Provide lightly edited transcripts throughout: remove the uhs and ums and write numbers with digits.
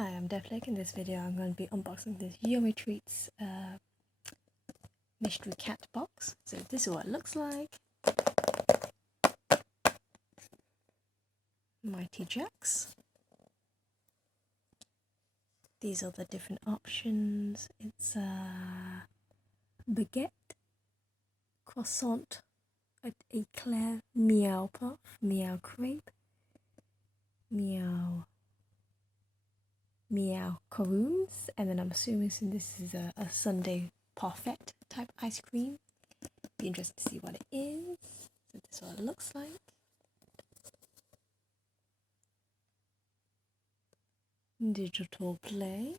Hi, I'm Deathlake. In this video I'm going to be unboxing this Yummy Treats mystery cat box. So this is what it looks like. Mighty Jacks. These are the different options. It's baguette, croissant, eclair, meow puff, meow crepe, meow caroons, and then I'm assuming this is a Sunday parfait type ice cream. Be interested to see what it is. So this is what it looks like. Digital play.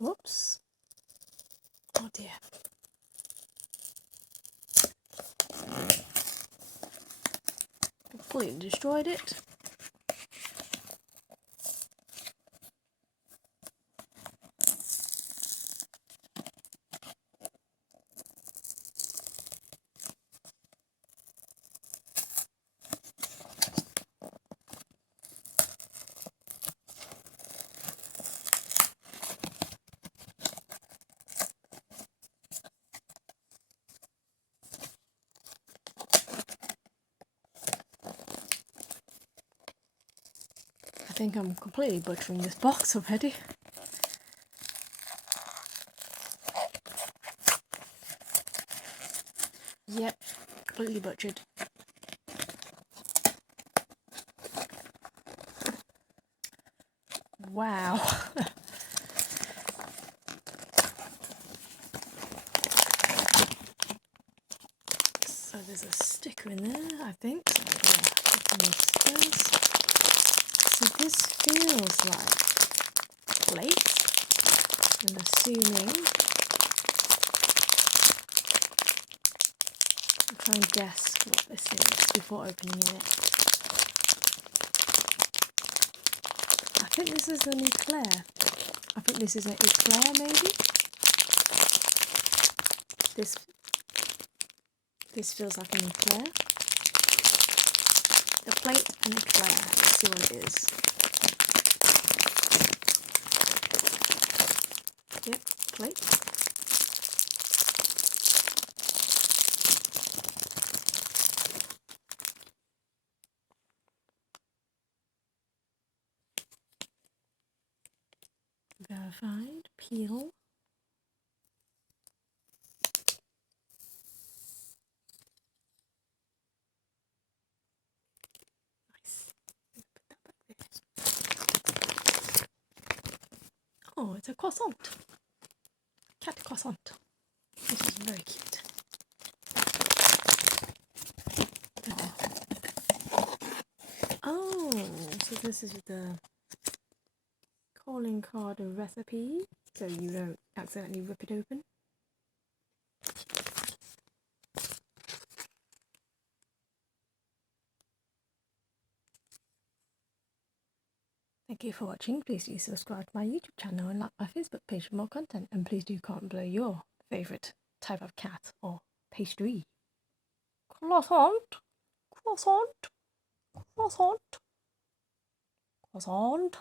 Whoops. Oh dear. Completely destroyed it. I think I'm completely butchering this box already. Yep, completely butchered. Wow. So there's a sticker in there, I think. So this feels like plate. I'm assuming. I'll try and guess what this is before opening it. I think this is an eclair. I think this is an eclair, maybe. This feels like an eclair. The plate and eclair. Let's see what it is. Yep, plate. Verified, peel. Nice. Put that back there. Oh, it's a croissant. Cat croissant. This is very cute. Oh, so this is the calling card recipe, so you don't accidentally rip it open. Thank you for watching. Please do subscribe to my YouTube channel and like my Facebook page for more content. And please do comment below your favourite type of cat or pastry. Croissant, croissant, croissant, croissant.